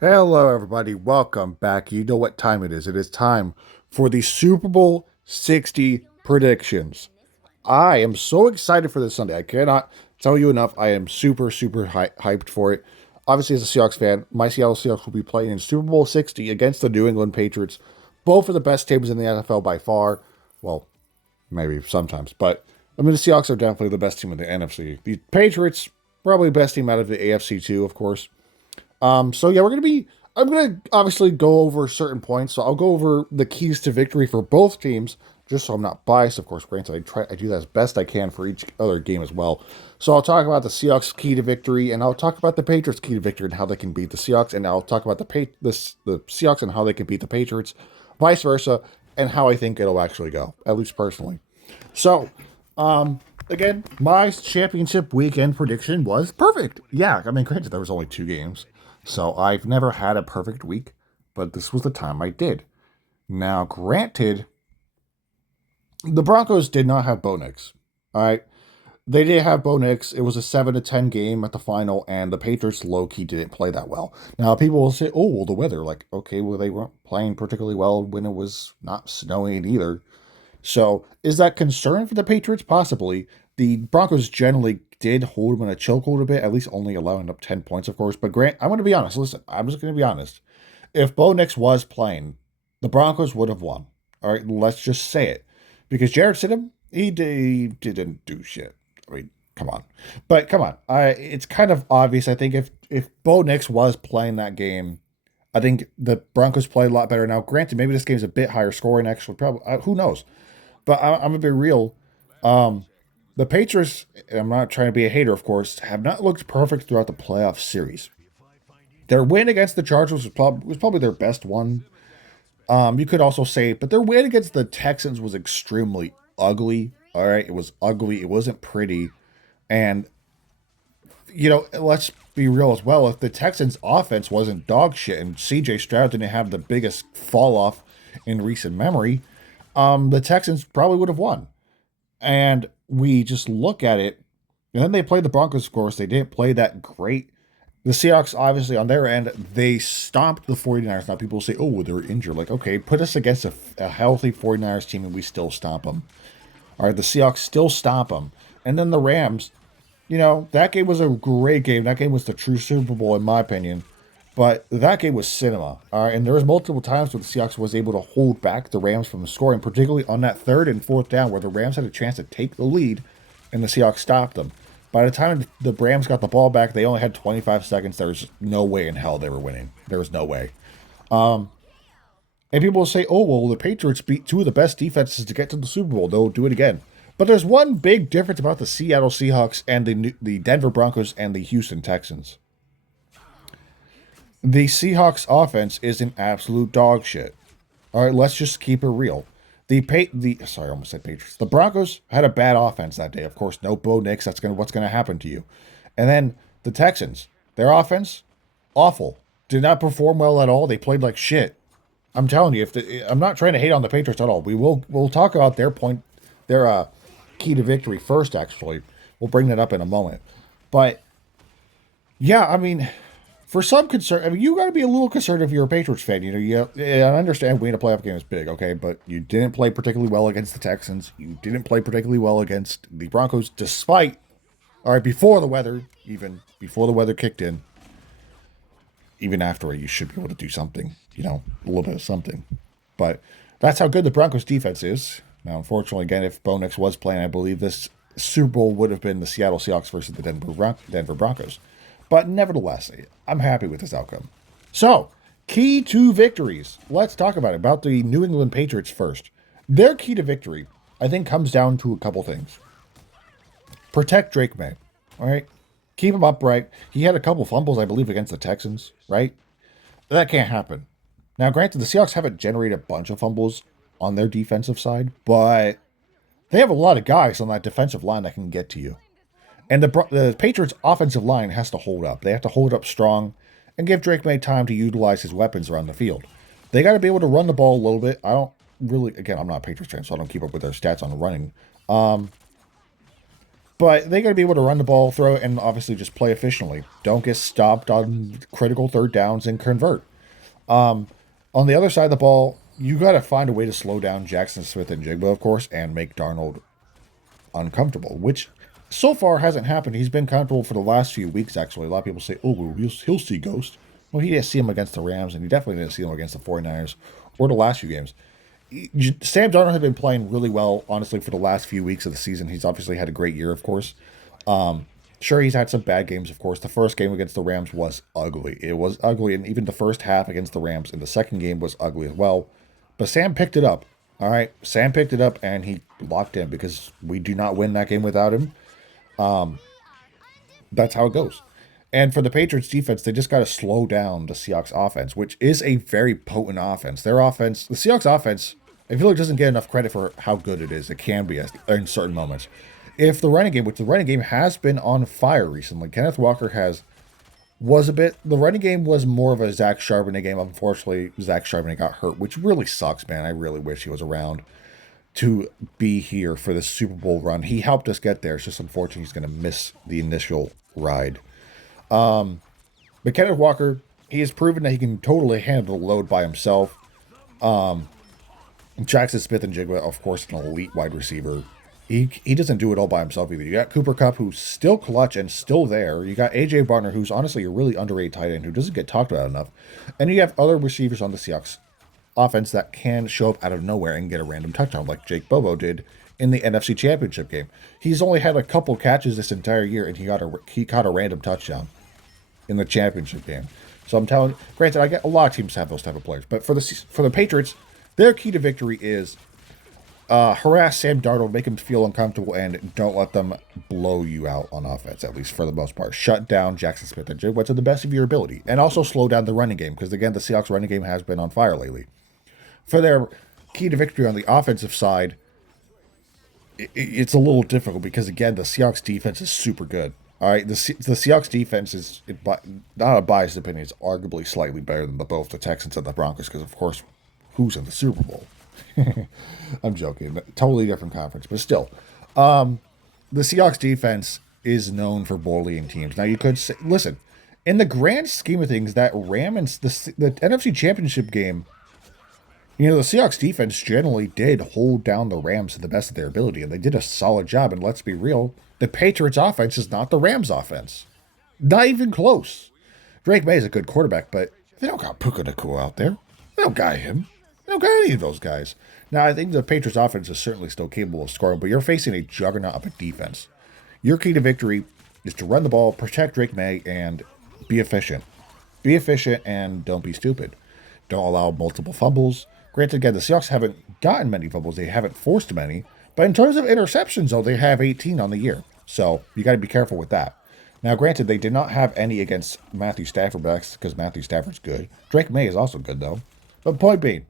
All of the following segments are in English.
Hello, everybody. Welcome back. You know what time it is. It is time for the Super Bowl 60 predictions. I am so excited for this Sunday. I cannot tell you enough. I am super hyped for it. Obviously, as a Seahawks fan, my Seattle Seahawks will be playing in Super Bowl 60 against the New England Patriots. Both are the best teams in the NFL by far. Well, maybe sometimes, but I mean, the Seahawks are definitely the best team in the NFC. The Patriots, probably the best team out of the AFC, too, of course. So yeah, I'm gonna obviously go over certain points. So I'll go over the keys to victory for both teams, just so I'm not biased. Of course, granted, I do that as best I can for each other game as well. So I'll talk about the Seahawks key to victory, and I'll talk about the Patriots key to victory and how they can beat the Seahawks, and I'll talk about the Seahawks and how they can beat the Patriots, vice versa, and how I think it'll actually go, at least personally. So, again, my championship weekend prediction was perfect. Yeah, I mean, granted, there was only two games, so I've never had a perfect week, but this was the time I did. Now, granted, the Broncos did not have Bo Nix. All right, they did have Bo Nix. It was a 7-10 game at the final, and the Patriots low key didn't play that well. Now, people will say, "Oh, well, the weather." Like, okay, well, they weren't playing particularly well when it was not snowing either. So, is that concern for the Patriots? Possibly. The Broncos generally did hold them in a chokehold a bit, at least only allowing up 10 points, of course. But Grant, I'm going to be honest. Listen, I'm just going to be honest. If Bo Nix was playing, the Broncos would have won. All right, let's just say it. Because Jared Stidham, he didn't do shit. I mean, come on. But come on. It's kind of obvious. I think if Bo Nix was playing that game, I think the Broncos play a lot better now. Granted, maybe this game's a bit higher scoring, actually. Probably, who knows? But I'm gonna be real. Um, the Patriots, and I'm not trying to be a hater, of course, have not looked perfect throughout the playoff series. Their win against the Chargers was probably their best one. You could also say, but their win against the Texans was extremely ugly. All right, it was ugly. It wasn't pretty. And let's be real as well. If the Texans' offense wasn't dog shit and C.J. Stroud didn't have the biggest fall off in recent memory, the Texans probably would have won. And we just look at it, and then they played the Broncos, of course. They didn't play that great. The Seahawks, obviously, on their end, they stomped the 49ers. Now, people say, oh, they're injured. Like, okay, put us against a healthy 49ers team, and we still stomp them. All right, the Seahawks still stomp them. And then the Rams, that game was a great game. That game was the true Super Bowl, in my opinion. But that game was cinema. All right, and there was multiple times where the Seahawks was able to hold back the Rams from scoring, particularly on that third and fourth down where the Rams had a chance to take the lead, and the Seahawks stopped them. By the time the Rams got the ball back, they only had 25 seconds. There was no way in hell they were winning. There was no way. And people will say, "Oh, well, the Patriots beat two of the best defenses to get to the Super Bowl. They'll do it again." But there's one big difference about the Seattle Seahawks and the Denver Broncos and the Houston Texans. The Seahawks offense is an absolute dog shit. All right, let's just keep it real. Sorry, I almost said Patriots. The Broncos had a bad offense that day. Of course, no Bo Nix. That's what's gonna happen to you. And then the Texans, their offense, awful. Did not perform well at all. They played like shit. I'm telling you, I'm not trying to hate on the Patriots at all. We'll talk about their key to victory first. Actually, we'll bring that up in a moment. But yeah, I mean, for some concern, I mean, you got to be a little concerned if you're a Patriots fan. Yeah, I understand winning a playoff game is big, okay, but you didn't play particularly well against the Texans. You didn't play particularly well against the Broncos, despite, all right, before the weather, even before the weather kicked in, even after it, you should be able to do something, a little bit of something. But that's how good the Broncos defense is. Now, unfortunately, again, if Bo Nix was playing, I believe this Super Bowl would have been the Seattle Seahawks versus the Denver Broncos. But nevertheless, I'm happy with this outcome. So, key to victories. Let's talk about the New England Patriots first. Their key to victory, I think, comes down to a couple things. Protect Drake May. All right. Keep him upright. He had a couple fumbles, I believe, against the Texans, right? That can't happen. Now, granted, the Seahawks haven't generated a bunch of fumbles on their defensive side, but they have a lot of guys on that defensive line that can get to you. And the Patriots' offensive line has to hold up. They have to hold up strong and give Drake May time to utilize his weapons around the field. They got to be able to run the ball a little bit. I don't really, again, I'm not a Patriots fan, so I don't keep up with their stats on running. But they got to be able to run the ball, throw it, and obviously just play efficiently. Don't get stopped on critical third downs and convert. On the other side of the ball, you got to find a way to slow down Jackson Smith and Jigba, of course, and make Darnold uncomfortable, which so far hasn't happened. He's been comfortable for the last few weeks, actually. A lot of people say, oh, well, he'll see Ghost. Well, he didn't see him against the Rams, and he definitely didn't see him against the 49ers or the last few games. Sam Darnold had been playing really well, honestly, for the last few weeks of the season. He's obviously had a great year, of course. Sure, he's had some bad games, of course. The first game against the Rams was ugly. It was ugly, and even the first half against the Rams in the second game was ugly as well. But Sam picked it up. All right, Sam picked it up, and he locked in because we do not win that game without him. That's how it goes. And for the Patriots defense, they just got to slow down the Seahawks offense, which is a very potent offense. Their offense, the Seahawks offense, I feel like doesn't get enough credit for how good it is. It can be in certain moments. If the running game, which the running game has been on fire recently, Kenneth Walker the running game was more of a Zach Charbonnet game. Unfortunately, Zach Charbonnet got hurt, which really sucks, man. I really wish he was around to be here for the Super Bowl run. He helped us get there. It's just unfortunate he's going to miss the initial ride. But Kenneth Walker, he has proven that he can totally handle the load by himself. Jackson Smith and Jigba, of course, an elite wide receiver. He doesn't do it all by himself either. You got Cooper Kupp, who's still clutch and still there. You got A.J. Barner, who's honestly a really underrated tight end who doesn't get talked about enough. And you have other receivers on the Seahawks offense that can show up out of nowhere and get a random touchdown like Jake Bobo did in the NFC Championship game. He's only had a couple catches this entire year, and he caught a random touchdown in the championship game. So I'm telling you, granted, I get a lot of teams have those type of players, but for the Patriots, their key to victory is harass Sam Darnold, make him feel uncomfortable, and don't let them blow you out on offense, at least for the most part. Shut down Jackson Smith and Jigba to the best of your ability, and also slow down the running game, because again, the Seahawks running game has been on fire lately. For their key to victory on the offensive side, it's a little difficult because, again, the Seahawks defense is super good. All right, the Seahawks defense is, not a biased opinion, it's arguably slightly better than both the Texans and the Broncos because, of course, who's in the Super Bowl? I'm joking. Totally different conference, but still. The Seahawks defense is known for bullying teams. Now, you could say, listen, in the grand scheme of things, that the NFC Championship game, the Seahawks defense generally did hold down the Rams to the best of their ability, and they did a solid job. And let's be real, the Patriots offense is not the Rams offense. Not even close. Drake May is a good quarterback, but they don't got Puka Nacua out there. They don't got him. They don't got any of those guys. Now, I think the Patriots offense is certainly still capable of scoring, but you're facing a juggernaut of a defense. Your key to victory is to run the ball, protect Drake May, and be efficient. Be efficient and don't be stupid. Don't allow multiple fumbles. Granted, again, the Seahawks haven't gotten many fumbles. They haven't forced many. But in terms of interceptions, though, they have 18 on the year. So you got to be careful with that. Now, granted, they did not have any against Matthew Stafford because Matthew Stafford's good. Drake May is also good, though. But point being,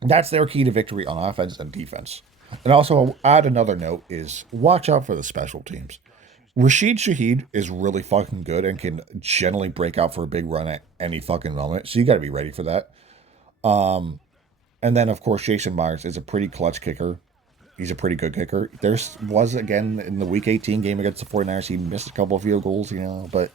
that's their key to victory on offense and defense. And also, I'll add another note is watch out for the special teams. Rashid Shaheed is really fucking good and can generally break out for a big run at any fucking moment. So you got to be ready for that. And then, of course, Jason Myers is a pretty clutch kicker. He's a pretty good kicker. Was, again, in the Week 18 game against the 49ers, he missed a couple of field goals, but,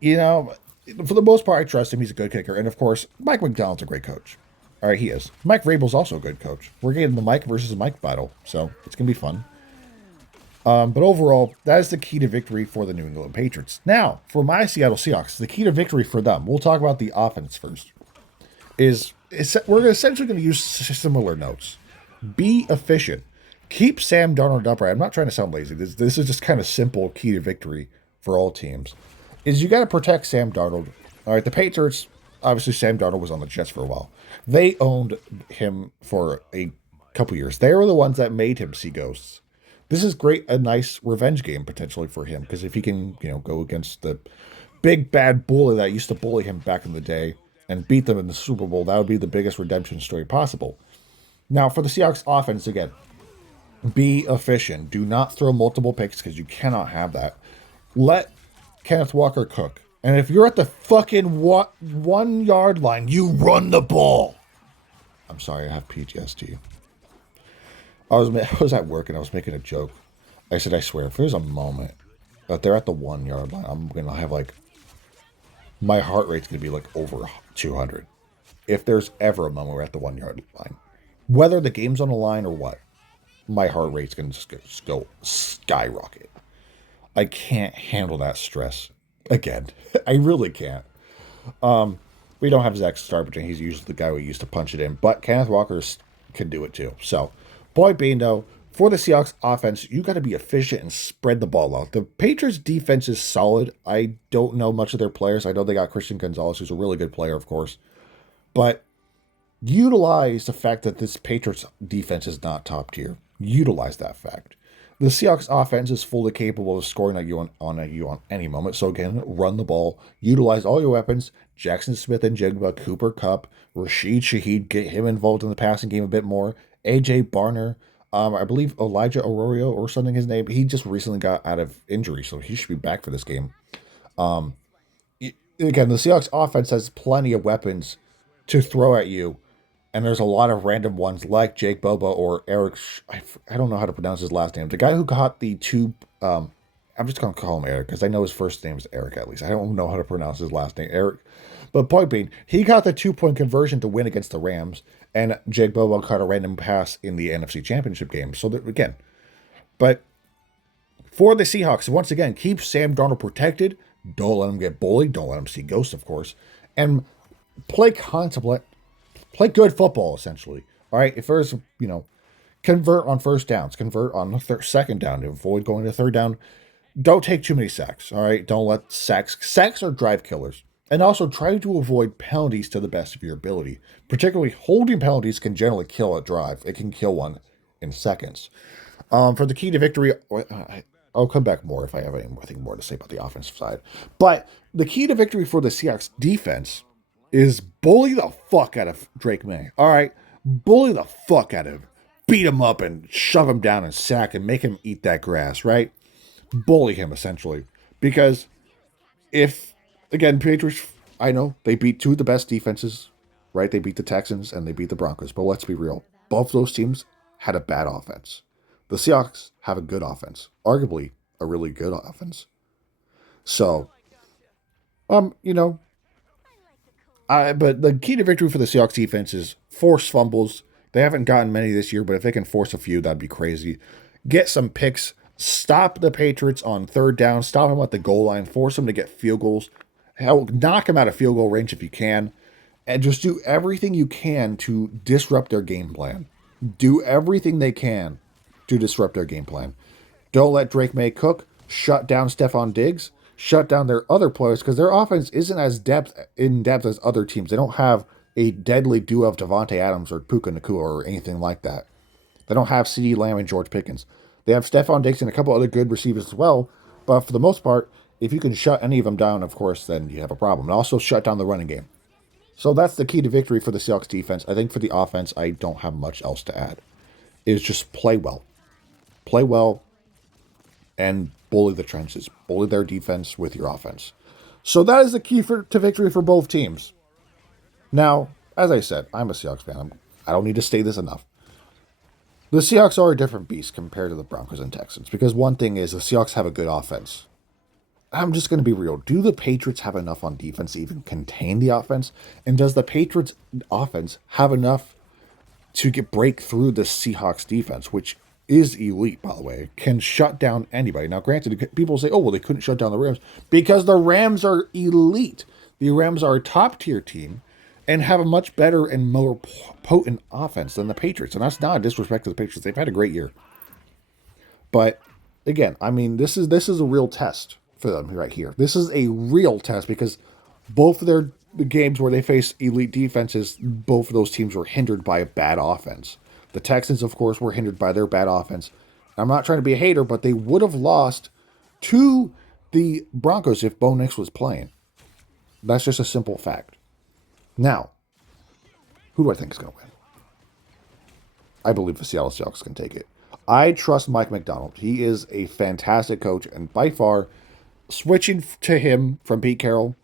for the most part, I trust him. He's a good kicker. And, of course, Mike McDonald's a great coach. All right, he is. Mike Vrabel's also a good coach. We're getting the Mike versus Mike battle, so it's going to be fun. But overall, that is the key to victory for the New England Patriots. Now, for my Seattle Seahawks, the key to victory for them, we'll talk about the offense first, we're essentially going to use similar notes. Be efficient. Keep Sam Darnold upright. I'm not trying to sound lazy. This is just kind of simple key to victory for all teams. Is you got to protect Sam Darnold. All right, the Patriots, obviously Sam Darnold was on the Jets for a while. They owned him for a couple years. They were the ones that made him see ghosts. This is a nice revenge game potentially for him because if he can, go against the big bad bully that used to bully him back in the day and beat them in the Super Bowl, that would be the biggest redemption story possible. Now, for the Seahawks offense, again, be efficient. Do not throw multiple picks because you cannot have that. Let Kenneth Walker cook. And if you're at the fucking 1 yard line, you run the ball. I'm sorry, I have PTSD. I was at work and I was making a joke I said, I swear, if there's a moment that they're at the 1 yard line, I'm going to have like, my heart rate's going to be like over 200. If there's ever a moment we're at the 1 yard line, whether the game's on the line or what, my heart rate's going to just go skyrocket. I can't handle that stress again. I really can't. We don't have Zach Starbury. He's usually the guy we used to punch it in, but Kenneth Walker can do it too. So, point being though, for the Seahawks offense, you got to be efficient and spread the ball out. The Patriots defense is solid. I don't know much of their players. I know they got Christian Gonzalez, who's a really good player, of course, but utilize the fact that this Patriots defense is not top tier. Utilize that fact. The Seahawks offense is fully capable of scoring at you on any moment. So again, run the ball, utilize all your weapons. Jackson Smith and Jigba, Cooper Kupp, Rashid Shaheed, get him involved in the passing game a bit more. AJ Barner, I believe Elijah Arroyo or something his name. He just recently got out of injury, so he should be back for this game. Again, the Seahawks offense has plenty of weapons to throw at you. And there's a lot of random ones like Jake Boba or Eric. I don't know how to pronounce his last name. The guy who got the two. I'm just going to call him Eric because I know his first name is Eric at least. I don't know how to pronounce his last name, Eric. But point being, he got the 2-point conversion to win against the Rams. And Jake Boba caught a random pass in the NFC Championship game. So that, again, but for the Seahawks, once again, keep Sam Darnold protected. Don't let him get bullied. Don't let him see ghosts, of course. And play contemplate. Play good football, essentially. All right, if there's, convert on first downs, convert on second down, avoid going to third down. Don't take too many sacks, all right? Don't let sacks are drive killers. And also try to avoid penalties to the best of your ability. Particularly holding penalties can generally kill a drive. It can kill one in seconds. For the key to victory, I'll come back more if I have anything more to say about the offensive side. But the key to victory for the Seahawks defense is bully the fuck out of Drake May. All right? Bully the fuck out of him. Beat him up and shove him down and sack and make him eat that grass, right? Bully him, essentially. Because if, again, Patriots, I know, they beat two of the best defenses, right? They beat the Texans and they beat the Broncos. But let's be real. Both those teams had a bad offense. The Seahawks have a good offense. Arguably, a really good offense. So, but the key to victory for the Seahawks defense is force fumbles. They haven't gotten many this year, but if they can force a few, that'd be crazy. Get some picks. Stop the Patriots on third down. Stop them at the goal line. Force them to get field goals. Hell, knock them out of field goal range if you can. And just do everything you can to disrupt their game plan. Do everything they can to disrupt their game plan. Don't let Drake May cook. Shut down Stephon Diggs. Shut down their other players because their offense isn't as in depth as other teams. They don't have a deadly duo of Devontae Adams or Puka Nacua or anything like that. They don't have CeeDee Lamb and George Pickens. They have Stephon Diggs and a couple other good receivers as well. But for the most part, if you can shut any of them down, of course, then you have a problem. And also shut down the running game. So that's the key to victory for the Seahawks defense. I think for the offense, I don't have much else to add. Is just play well. Play well and bully the trenches. Bully their defense with your offense. So that is the key to victory for both teams. Now, as I said, I'm a Seahawks fan. I don't need to say this enough. The Seahawks are a different beast compared to the Broncos and Texans. Because one thing is, the Seahawks have a good offense. I'm just going to be real. Do the Patriots have enough on defense to even contain the offense? And does the Patriots offense have enough to break through the Seahawks defense, which is elite, by the way, can shut down anybody. Now, granted, people say, oh, well, they couldn't shut down the Rams because the Rams are elite. The Rams are a top-tier team and have a much better and more potent offense than the Patriots. And that's not a disrespect to the Patriots. They've had a great year. But, again, I mean, this is a real test for them right here. This is a real test because both of their games where they faced elite defenses, both of those teams were hindered by a bad offense. The Texans, of course, were hindered by their bad offense. I'm not trying to be a hater, but they would have lost to the Broncos if Bo Nix was playing. That's just a simple fact. Now, who do I think is going to win? I believe the Seattle Seahawks can take it. I trust Mike Macdonald. He is a fantastic coach, and by far, switching to him from Pete Carroll,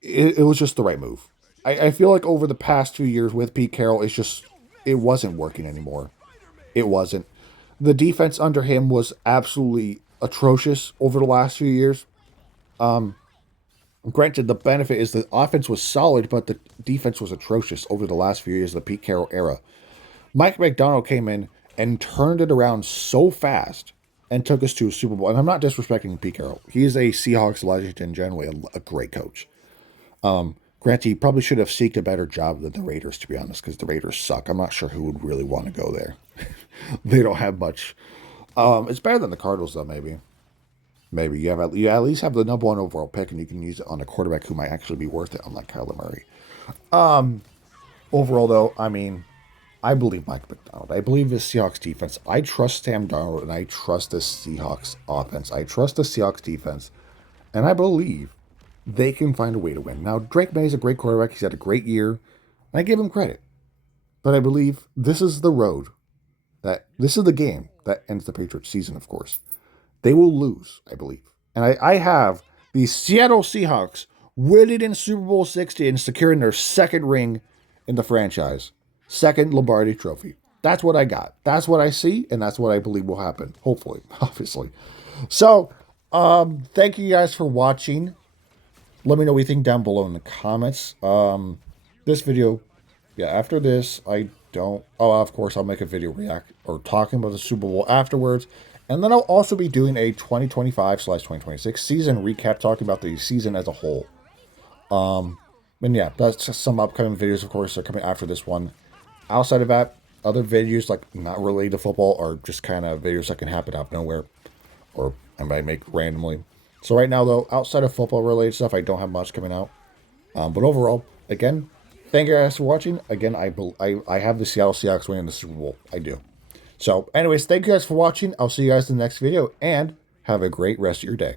it was just the right move. I feel like over the past 2 years with Pete Carroll, it wasn't working anymore. It wasn't. The defense under him was absolutely atrocious over the last few years. Granted, the benefit is the offense was solid, but the defense was atrocious over the last few years of the Pete Carroll era. Mike McDonald came in and turned it around so fast and took us to a Super Bowl. And I'm not disrespecting Pete Carroll. He is a Seahawks legend and generally a great coach. Granted, he probably should have seeked a better job than the Raiders, to be honest, because the Raiders suck. I'm not sure who would really want to go there. They don't have much. It's better than the Cardinals, though, maybe. Maybe you at least have the number 1 overall pick, and you can use it on a quarterback who might actually be worth it, unlike Kyler Murray. Overall, though, I mean, I believe Mike McDonald. I believe the Seahawks defense. I trust Sam Darnold, and I trust the Seahawks offense. I trust the Seahawks defense, and I believe they can find a way to win. Now, Drake May is a great quarterback. He's had a great year, and I give him credit. But I believe this is the road this is the game that ends the Patriots season, of course. They will lose, I believe. And I have the Seattle Seahawks winning in Super Bowl 60 and securing their second ring in the franchise. Second Lombardi trophy. That's what I got. That's what I see, and that's what I believe will happen. Hopefully, obviously. So, thank you guys for watching. Let me know what you think down below in the comments. This video, after this, of course, I'll make a video talking about the Super Bowl afterwards. And then I'll also be doing a 2025/2026 season recap, talking about the season as a whole. And yeah, that's just some upcoming videos, of course, are coming after this one. Outside of that, other videos, like not related to football, are just kind of videos that can happen out of nowhere, or I might make randomly. So right now, though, outside of football-related stuff, I don't have much coming out. But overall, again, thank you guys for watching. Again, I have the Seattle Seahawks winning the Super Bowl. I do. So anyways, thank you guys for watching. I'll see you guys in the next video, and have a great rest of your day.